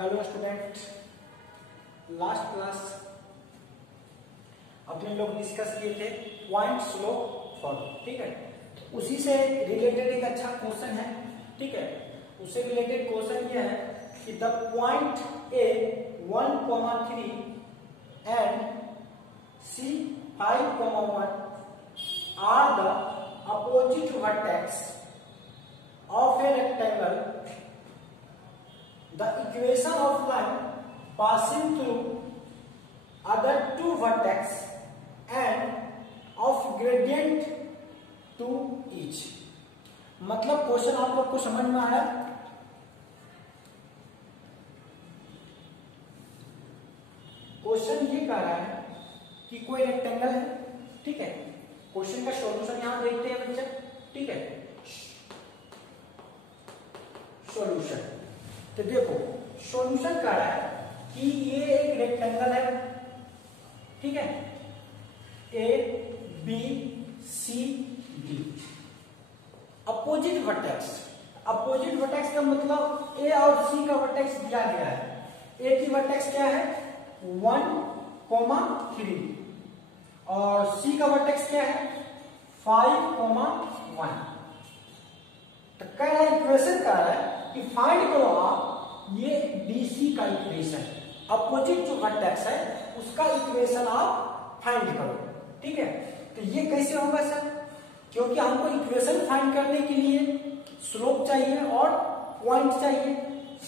Hello student, last class अपने लोग discuss किए थे पॉइंट स्लोप फॉर्मूला। ठीक है, तो उसी से रिलेटेड एक अच्छा क्वेश्चन है। ठीक है, उससे रिलेटेड क्वेश्चन ये है कि the point A 1,3 and C 5,1 are the opposite vertex of a rectangle. The equation of line passing through other two vertex and of gradient to each. मतलब क्वेश्चन आप लोग को समझ में आया? क्वेश्चन ये कह रहा है कि कोई रेक्टेंगल है। ठीक है, क्वेश्चन का सॉल्यूशन यहां देखते हैं बच्चे। ठीक है, सॉल्यूशन तो देखो, सॉल्यूशन कह रहा है कि ये एक रेक्टेंगल है। ठीक है, A B C D opposite vertex. Opposite vertex का मतलब ए और सी का वर्टेक्स दिया गया है। ए की वर्टेक्स क्या है 1,3 और सी का वर्टेक्स क्या है 5,1। तो कह रहा है, इक्वेशन कह रहा है कि फाइंड करो आप ये BC का इक्वेशन, अपोजिट जो वर्टेक्स है उसका इक्वेशन आप फाइंड करो। ठीक है, तो ये कैसे होगा सर? क्योंकि हमको इक्वेशन फाइंड करने के लिए स्लोप चाहिए और पॉइंट चाहिए।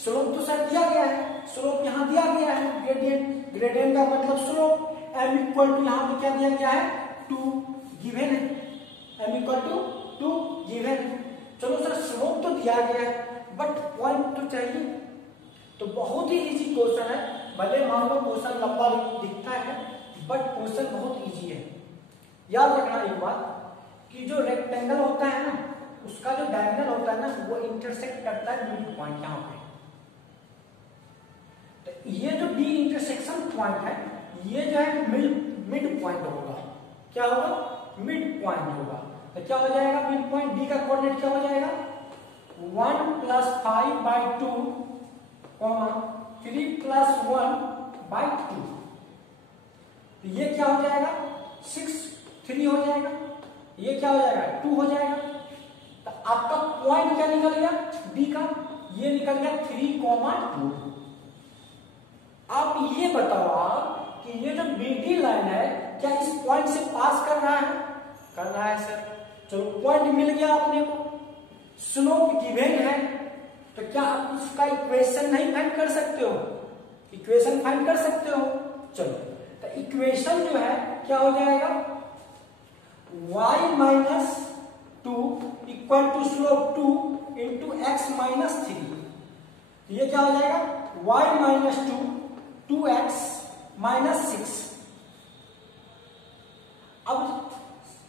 स्लोप तो सर दिया गया है, स्लोप यहाँ दिया गया है, ग्रेडियंट। ग्रेडियंट का मतलब स्लोप। m इक्वल टू यहाँ पे क्या दिया गया है 2 गिवन है। m इक्वल टू 2 गिवन है। चलो सर, स्लोप तो दिया गया है बट पॉइंट तो चाहिए। तो बहुत ही इजी क्वेश्चन है। भले मान लो क्वेश्चन लंबा दिखता है बट क्वेश्चन बहुत इजी है। याद रखना एक बात कि जो रेक्टेंगल होता है ना, उसका जो डायगोनल होता है ना, वो इंटरसेक्ट करता है मिड पॉइंट यहाँ पे। तो ये जो बी इंटरसेक्शन पॉइंट है, ये जो है मिड पॉइंट होगा। क्या होगा? मिड पॉइंट होगा। तो क्या हो जाएगा मिड पॉइंट? बी का कोऑर्डिनेट क्या हो जाएगा 1 + 5/2, 3 + 1/2। तो ये क्या हो जाएगा 6, 3 हो जाएगा। ये क्या हो जाएगा 2 हो जाएगा। तो आपका पॉइंट क्या निकल गया बी का? ये निकल गया 3,2। आप ये बताओ आप कि ये जो बीडी लाइन है क्या इस पॉइंट से पास कर रहा है? कर रहा है सर। चलो, पॉइंट मिल गया अपने को, स्लोप गिवन है, तो क्या आप उसका इक्वेशन नहीं फाइंड कर सकते हो? इक्वेशन फाइंड कर सकते हो। चलो, तो इक्वेशन जो है क्या हो जाएगा y - 2 = स्लोप 2 × x - 3। तो ये क्या हो जाएगा y - 2 2x - 6। अब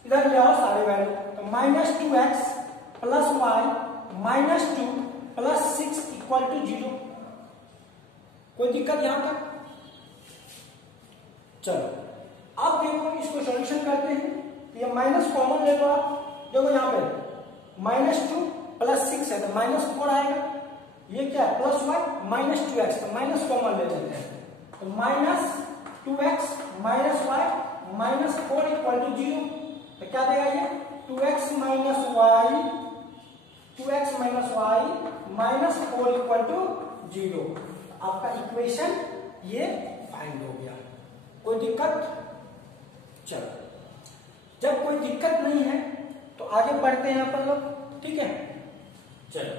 इधर ले आओ सारे वैल्यू। तो -2x + y - 2 + 6 = 0। कोई दिक्कत यहां तक? चलो, अब देखो इसको सॉल्यूशन करते हैं। ये माइनस कॉमन ले लो आप। देखो यहाँ पे -2 + 6 है तो -4 आएगा। ये क्या है +y - 2x, तो माइनस कॉमन ले लेते हैं। तो -2x - y - 4 = 0। तो क्या देगा ये 2x - y - 4 = 0। आपका इक्वेशन ये फाइंड हो गया। कोई दिक्कत? चलो, जब कोई दिक्कत नहीं है तो आगे बढ़ते हैं अपन लोग। ठीक है, चलो,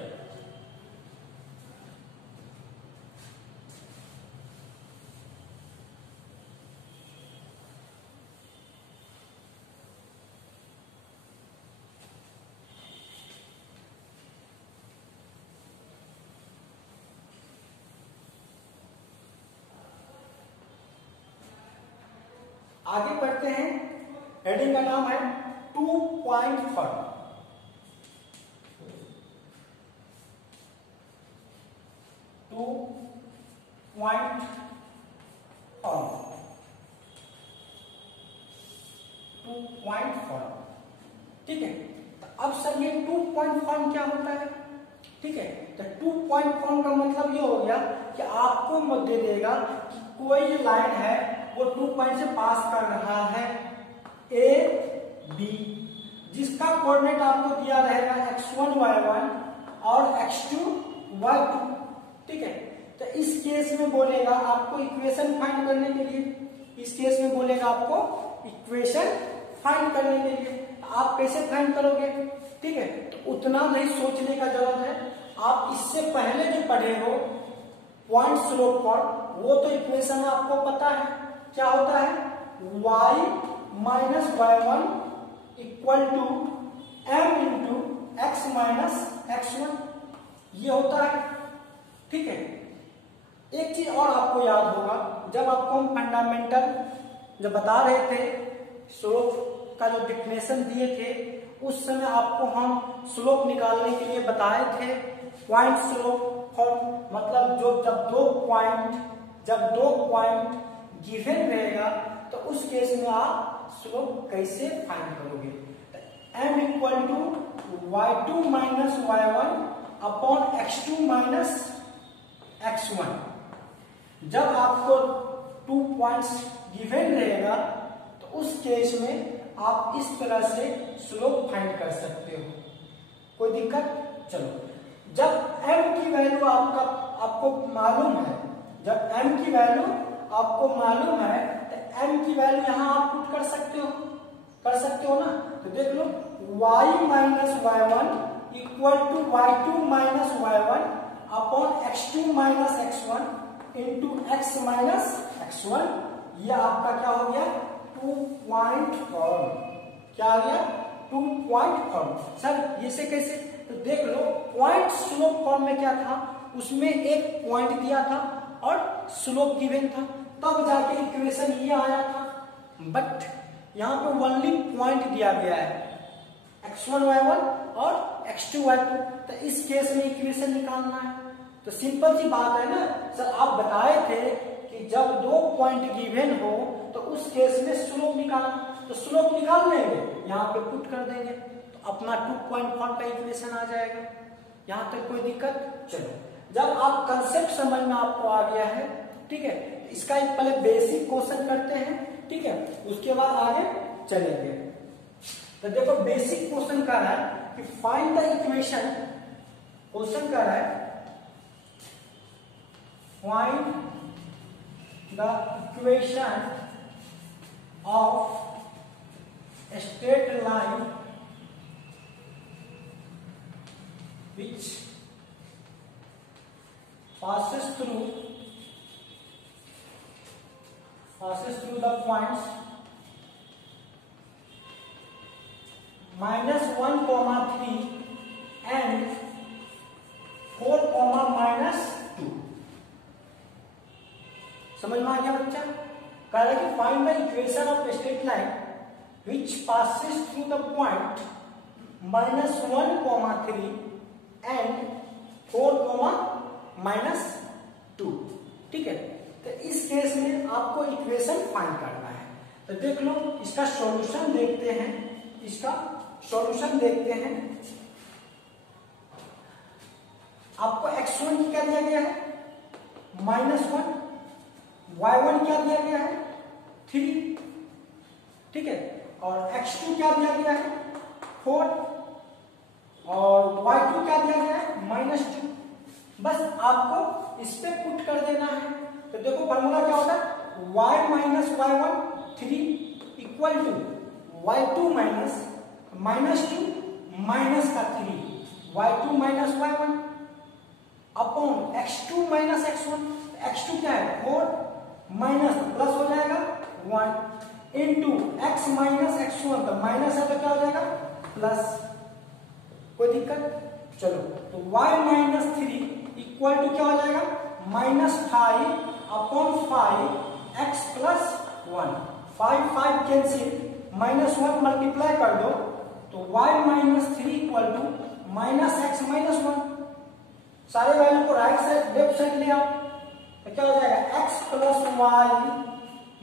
आगे बढ़ते हैं। हेडिंग का नाम है 2 point form. 2 point form. 2 point form. ठीक है, तो अब सर ये 2 पॉइंट फॉर्म क्या होता है? ठीक है। तो 2 पॉइंट फॉर्म का मतलब ये हो गया कि आपको मध्य देगा कि कोई लाइन है वो 2 पॉइंट से पास कर रहा है ए बी, जिसका कोऑर्डिनेट आपको दिया रहेगा x1 y1 और x2 y2, ठीक है। तो इस केस में बोलेगा आपको इक्वेशन फाइंड करने के लिए, इस केस में बोलेगा आपको इक्वेशन फाइंड करने के लिए। आप कैसे फाइंड करोगे, ठीक है। तो उतना नहीं सोचने का जरूरत है, आप इससे पहले जो पढ़े हो पॉइंट स्लोप फॉर्म, वो तो इक्वेशन आपको पता है क्या होता है, y minus y1 equal to m into x minus x1, ये होता है, ठीक है। एक चीज और आपको याद होगा, जब आपको हम फंडामेंटल जब बता रहे थे स्लोप का जो डेफिनेशन दिए थे, उस समय आपको हम स्लोप निकालने के लिए बताए थे पॉइंट स्लोप फॉर्म, मतलब जब दो पॉइंट गिवन रहेगा तो उस केस में आप स्लोप कैसे फाइंड करोगे। m equal to y2 minus y1 upon x2 minus x1। जब आपको 2 पॉइंट्स गिवन रहेगा तो उस केस में आप इस तरह से स्लोप फाइंड कर सकते हो, कोई दिक्कत। चलो, जब m की वैल्यू आपको मालूम है, जब m की वैल्यू आपको मालूम है तो m की वैल्यू यहां आप पुट कर सकते हो ना। तो देख लो y minus y1 equal to y2 minus y1 upon x2 minus x1 into x minus x1, ये आपका क्या हो गया 2 पॉइंट फॉर्म। क्या आ गया 2 पॉइंट फॉर्म। सर ये से कैसे, तो देख लो पॉइंट स्लोप फॉर्म में क्या था, उसमें एक पॉइंट दिया था और स्लोप गिवन था, तब जाके इक्वेशन ये आया था। बट यहाँ पे ओनली पॉइंट दिया गया है x1 y1 और x2 y2, तो इस केस में इक्वेशन निकालना है। तो सिंपल सी बात है ना सर, आप बताए थे कि जब 2 पॉइंट गिवन हो तो उस केस में स्लोप निकालना, तो स्लोप निकाल लेंगे, यहाँ पे पुट कर देंगे तो अपना 2 पॉइंट फॉर्म का इक्वेशन आ जाएगा। यहाँ तक कोई दिक्कत। चलो, जब आप कंसेप्ट समझ में आपको आ गया है, ठीक है, इसका एक पहले बेसिक क्वेश्चन करते हैं, ठीक है, उसके बाद आगे चलेंगे। तो देखो बेसिक क्वेश्चन का है कि फाइंड द इक्वेशन, क्वेश्चन का है find the equation of straight line which passes through the points -1, 3 and 4, -2। समझ में आ गया बच्चा। कह रहा है कि find the equation of straight line which passes through the point -1, 3 and 4, -2, ठीक है। तो इस केस में आपको इक्वेशन फाइंड करना है। तो देख लो इसका सॉल्यूशन देखते हैं, आपको x1 क्या दिया गया है -1, y1 क्या दिया गया है 3, ठीक है, और x2 क्या दिया गया है 4 और y2 क्या दिया गया है -2। बस आपको इस पे पुट कर देना है। तो देखो फॉर्मूला क्या होता है, y minus y1 3 equal to y2 minus -2 minus का 3 y2 minus y1 upon x2 minus x1। x2 क्या है 4 माइनस प्लस हो जाएगा 1 इंटू x माइनस x1, तो माइनस है तो क्या हो जाएगा प्लस, कोई दिक्कत। चलो, तो y माइनस 3 इक्वल टू क्या हो जाएगा -5 upon 5 x plus 1, 5 cancel, -1 multiply कर दो तो y minus 3 equal to -x minus 1। सारे वैल्यू को राइट साइड लेफ्ट साइड ले आओ तो क्या हो जाएगा x plus y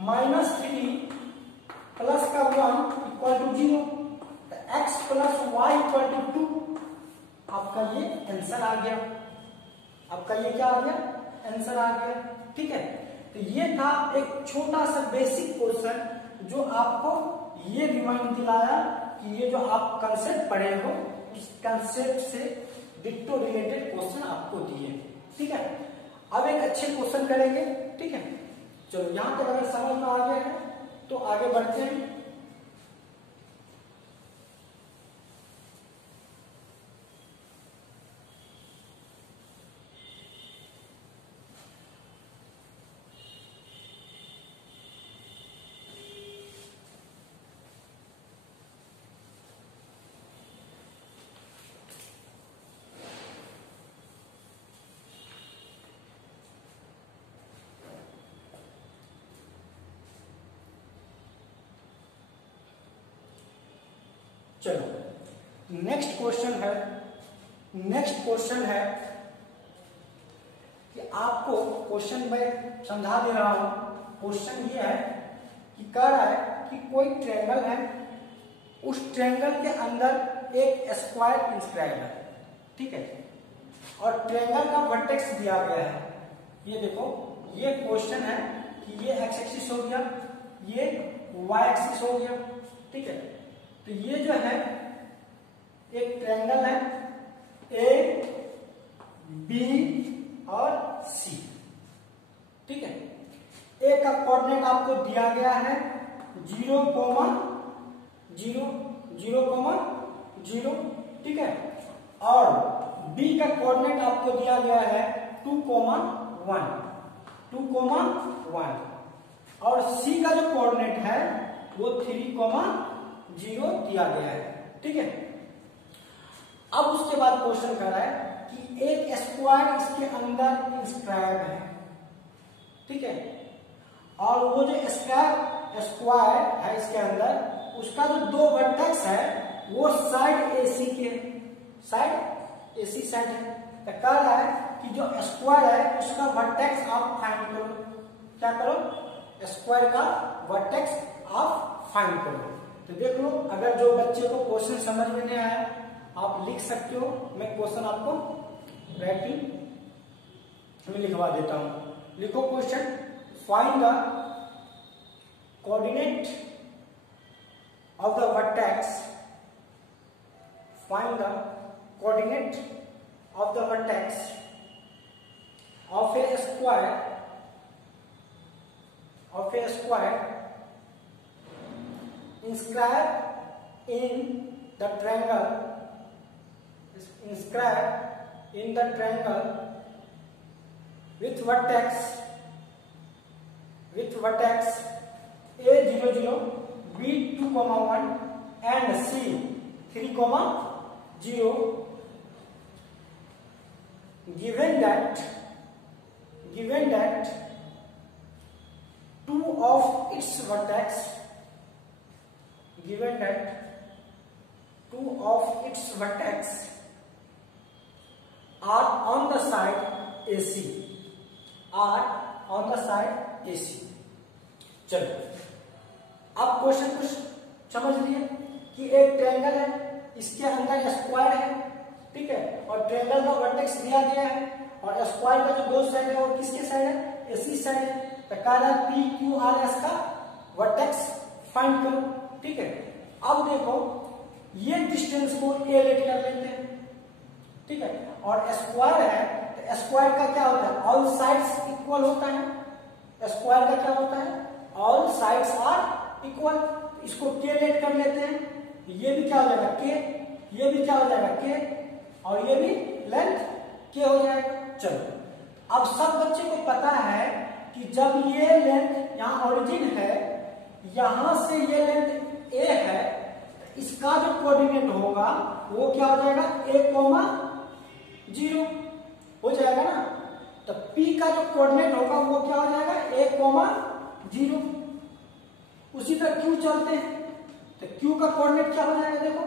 minus 3 plus का 1 equal to 0, x plus y equal to 2 आपका ये आंसर आ गया, आपका ये क्या आ गया, आंसर आ गया। ठीक है, तो ये था एक छोटा सा बेसिक क्वेश्चन जो आपको ये रिमाइंड दिलाया कि ये जो आप कंसेप्ट पढ़े हो इस कंसेप्ट से डिट्टो रिलेटेड क्वेश्चन आपको दिए। ठीक है, अब एक अच्छे क्वेश्चन करेंगे। ठीक है, चलो यहां तक अगर समझ में आ गया है तो आगे बढ़ते हैं। चलो नेक्स्ट क्वेश्चन है कि आपको क्वेश्चन में समझा दे रहा हूं। क्वेश्चन ये है कि कह रहा है कि कोई ट्रायंगल है, उस ट्रायंगल के अंदर एक स्क्वायर इंस्क्राइब है। ठीक है, और ट्रायंगल का वर्टेक्स दिया गया है। ये देखो, ये क्वेश्चन है कि ये एक्स एक्सिस हो गया, ये वाई एक्सिस हो गया। ठीक है, तो ये जो है एक ट्रायंगल है ए बी और सी। ठीक है, ए का कोऑर्डिनेट आपको दिया गया है 0,0,0,0। ठीक है, और बी का कोऑर्डिनेट आपको दिया गया है 2,1 और सी का जो कोऑर्डिनेट है वो 3,0 दिया गया है। ठीक है, अब उसके बाद क्वेश्चन कर रहा है कि एक स्क्वायर इसके अंदर इंस्क्राइब है। ठीक है, और वो जो स्क्वायर है इसके अंदर उसका जो दो वर्टेक्स है वो साइड एसी के साइड एसी साइड है। तो कह रहा है कि जो स्क्वायर है उसका वर्टेक्स आप फाइंड करो। क्या करो, स्क्वायर का वर्टेक्स आप फाइंड करो। तो देख लो, अगर जो बच्चे को क्वेश्चन समझ में नहीं आया आप लिख सकते हो, मैं क्वेश्चन आपको राइटिंग में लिखवा देता हूं। लिखो question, find the coordinate of the vertex, find the coordinate of the vertex of A square inscribed in the triangle with vertex A00, B 2,1 and C 3,0, given that two of its vertex are on the side AC। चलो, अब question कुछ समझ लिए कि एक triangle है, इसके अंदर स्क्वायर है। ठीक है, और ट्रायंगल का वर्टेक्स दिया गया है और स्क्वायर का जो दो साइड है वो किसके साइड है, एसी साइड है। तो कह रहा है पी क्यू आर एस का वर्टेक्स फाइंड करो। ठीक है, अब देखो ये डिस्टेंस को ए लेट कर लेते हैं। ठीक है, और स्क्वायर है तो स्क्वायर का क्या होता है, ऑल साइड्स इक्वल होता है। स्क्वायर का क्या होता है, ऑल साइड्स आर इक्वल। इसको के लेट कर लेते हैं, ये भी क्या हो जाएगा के, ये भी क्या हो जाएगा के, और ये भी लेंथ के हो जाएगा। चलो, अब सब बच्चे को पता है कि जब ये लेंथ यहाँ ओरिजिन है, यहां से ये लेंथ ए है, तो इसका जो कोऑर्डिनेट होगा वो क्या हो जाएगा, A,0 हो जाएगा ना। तो P का जो कोऑर्डिनेट होगा वो क्या हो जाएगा, A,0। उसी तरह Q चलते हैं तो Q का कोऑर्डिनेट क्या हो जाएगा, देखो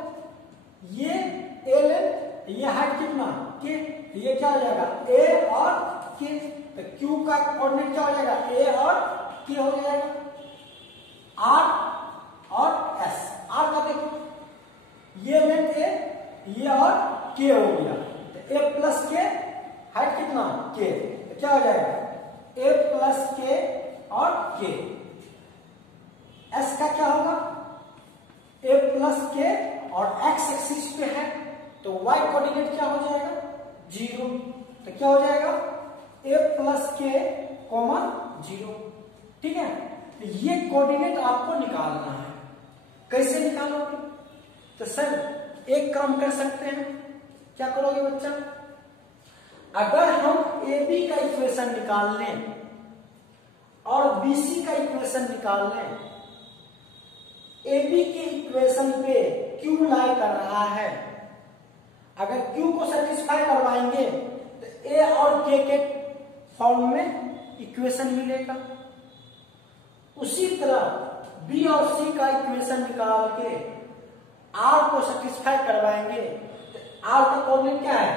ये A लेंथ, ये हाइट कितना के, ये क्या हो जाएगा A और K। तो Q का कोऑर्डिनेट क्या हो जाएगा, A और K हो जाएगा। R और S, R का देखो ये लेंथ A, ये और के हो गया, तो ए प्लस के हाइट कितना के, तो क्या हो जाएगा ए प्लस के और के। एस का क्या होगा ए प्लस के और एक्स एक्सिस पे है तो वाई कोऑर्डिनेट क्या हो जाएगा 0, तो क्या हो जाएगा ए प्लस के कॉमा 0। ठीक है, तो ये कोऑर्डिनेट आपको निकालना है। कैसे निकालोगे, तो सर एक काम कर सकते हैं, क्या करोगे बच्चा, अगर हम ए बी का इक्वेशन निकाल लें और बी सी का इक्वेशन निकाल लें, ए बी के इक्वेशन पे क्यू लाई कर रहा है, अगर क्यू को सेटिस्फाई करवाएंगे तो ए और के फॉर्म में इक्वेशन मिलेगा। उसी तरह बी और सी का इक्वेशन निकाल के आर को सेटिस्फाई करवाएंगे तो आर का कोऑर्डिनेट क्या है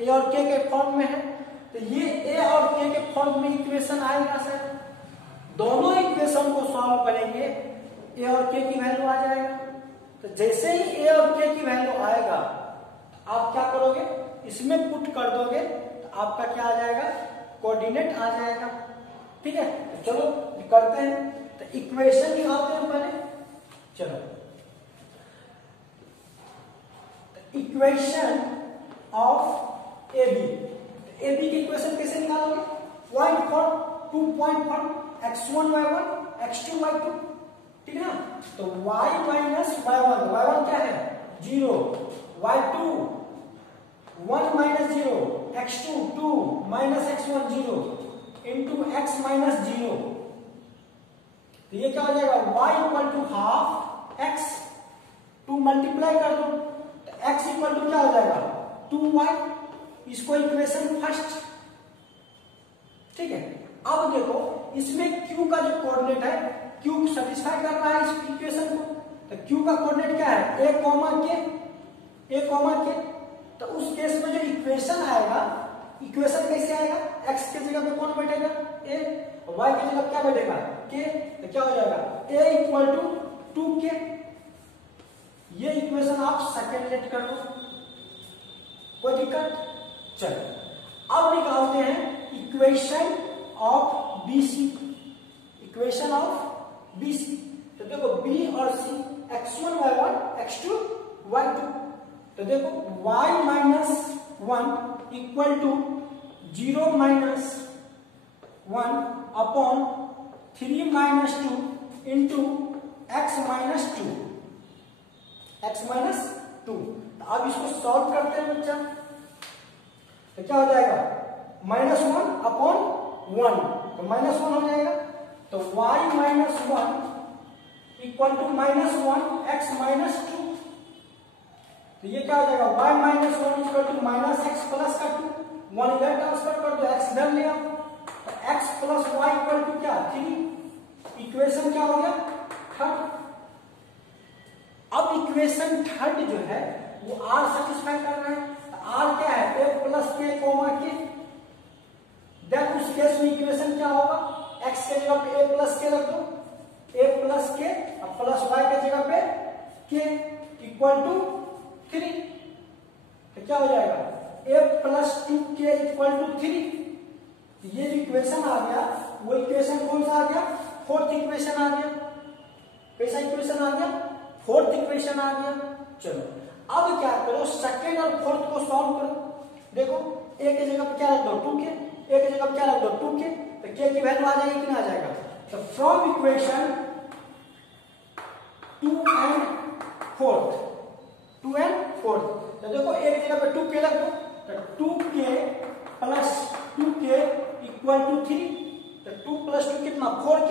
ए और के फॉर्म में है, तो ये ए और के फॉर्म में इक्वेशन आएगा सर। दोनों इक्वेशन को सॉल्व करेंगे ए और के की वैल्यू आ जाएगा। तो जैसे ही ए और के की वैल्यू आएगा आप क्या करोगे, इसमें पुट कर दोगे तो आपका क्या आ जाएगा कोऑर्डिनेट आ जाएगा। ठीक है, तो चलो करते हैं, तो इक्वेशन निकालते हैं पहले। चलो इक्वेशन ऑफ ए बी की इक्वेशन कैसे निकालोगे, point for 2 point for x1 y1 x2 y2, ठीक है ना, तो y माइनस y1, y1 क्या है 0, y2 1 minus 0, x2 2 minus x1 0 into x minus 0, तो ये क्या हो जाएगा y equal to half x, 2 multiply कर दो तो x इक्वल टू क्या हो जाएगा 2y, इसको इक्वेशन फर्स्ट। ठीक है, अब देखो इसमें q का जो कोऑर्डिनेट है q सेटिस्फाई कर रहा है इस इक्वेशन को, तो q का कोऑर्डिनेट क्या है a कॉमा के, तो उस केस में जो इक्वेशन आएगा, इक्वेशन कैसे आएगा, x के जगह पे कौन बैठेगा a, और y की जगह क्या बैठेगा k, तो क्या हो जाएगा a इक्वल टू 2k। ये इक्वेशन आप सेकंड लेट कर दो, कोई दिक्कत। चलो अब निकालते हैं equation of BC, equation of BC। तो देखो B और C x1 y1 x2 y2, तो देखो y minus 1 equal to 0 minus 1 upon 3 minus 2 into x minus 2। तो अब इसको सॉल्व करते हैं बच्चा, तो क्या हो जाएगा -1 अपॉन 1, तो -1 हो जाएगा, तो y minus 1 equal to -1 x minus 2, तो ये क्या हो जाएगा y minus 1 equal to minus x plus का 2, 1 इधर ट्रांसफर कर दो x इधर ले आओ, तो x plus y equal to क्या 3, इक्वेशन क्या हो गया थर्ड। अब इक्वेशन थर्ड जो है वो r सेटिस्फाई कर रहा है, r क्या है a प्लस के कॉमा के, देन उस केस में इक्वेशन क्या होगा x के जगह पे a प्लस के रख दो, a प्लस के और प्लस y के जगह पे k इक्वल टू 3, तो क्या हो जाएगा a plus 2k equal to 3। ये जो इक्वेशन आ गया वो इक्वेशन कौन सा आ गया, फोर्थ इक्वेशन आ गया। कैसा इक्वेशन आ गया, फोर्थ इक्वेशन आ गया। चलो अब क्या करो, सेकेंड और फोर्थ को सॉल्व करो। देखो a के जगह पे क्या रख दो 2k, a के जगह पे क्या रख दो 2k, तो k की वैल्यू आ जाएगी कि नहीं आ जाएगा, तो फ्रॉम इक्वेशन 2 एंड फोर्थ, तो देखो a की जगह पे 2k रख दो, तो 2k plus 2k equal to 3, तो 2 प्लस 2 कितना 4k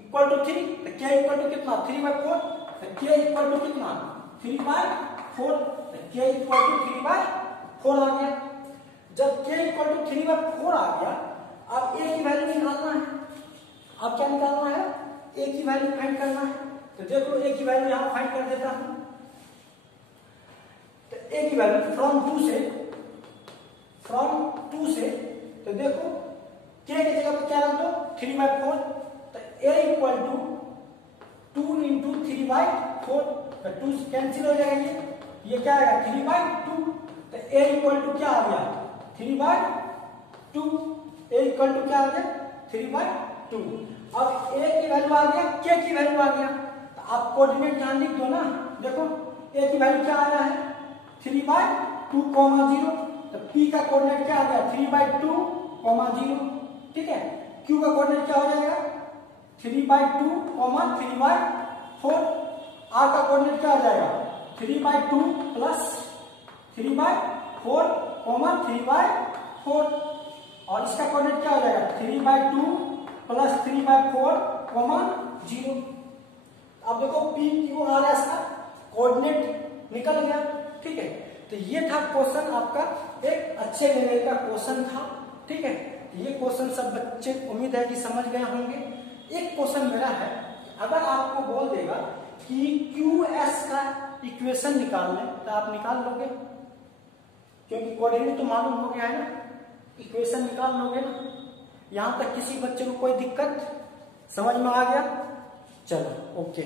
इक्वल टू 3, तो k इक्वल टू कितना 3/4, तो k इक्वल टू कितना 3/4, तो k इक्वल टू 3/4 आ गया। जब k इक्वल टू 3/4 आ गया, अब a की वैल्यू निकालना है। अब क्या निकालना है, a की वैल्यू फाइंड करना है। तो देखो a की वैल्यू यहां फाइंड कर देता हूं, तो a की वैल्यू फ्रॉम 2 से, तो देखो k की जगह पे क्या रख दो 3/4, तो a इक्वल टू 2 इंटू 3/4, तो 2 कैंसिल हो जाएंगे, ये क्या आएगा 3/2। तो a इक्वल टू क्या आ गया 3/2। a इक्वल टू क्या आ गया 3/2। अब a की वैल्यू आ गया, k की वैल्यू आ गया, तो आप कोऑर्डिनेट यहां लिख दो ना। देखो a की वैल्यू क्या आ रहा है 3/2, 0। तो p का कोऑर्डिनेट क्या आ गया 3/2, 0। ठीक है। q का कोऑर्डिनेट क्या हो जाएगा 3/2, 3/4। r का कोऑर्डिनेट क्या हो जाएगा 3/2 प्लस 3/4, 3/4। और इसका कोऑर्डिनेट क्या हो जाएगा 3/2 प्लस 3/4, 0। अब देखो p q r s का कोऑर्डिनेट निकल गया। ठीक है। तो ये था क्वेश्चन आपका, एक अच्छे लेवल का क्वेश्चन था। ठीक है। ये क्वेश्चन सब बच्चे उम्मीद है कि समझ गए होंगे। एक क्वेश्चन मेरा है, अगर आपको बोल देगा कि QS का इक्वेशन निकालने, तो आप निकाल लोगे? क्योंकि कोऑर्डिनेट तो मालूम हो गया है ना, इक्वेशन निकाल लोगे ना। यहां तक किसी बच्चे को कोई दिक्कत समझ में आ गया? चलो ओके।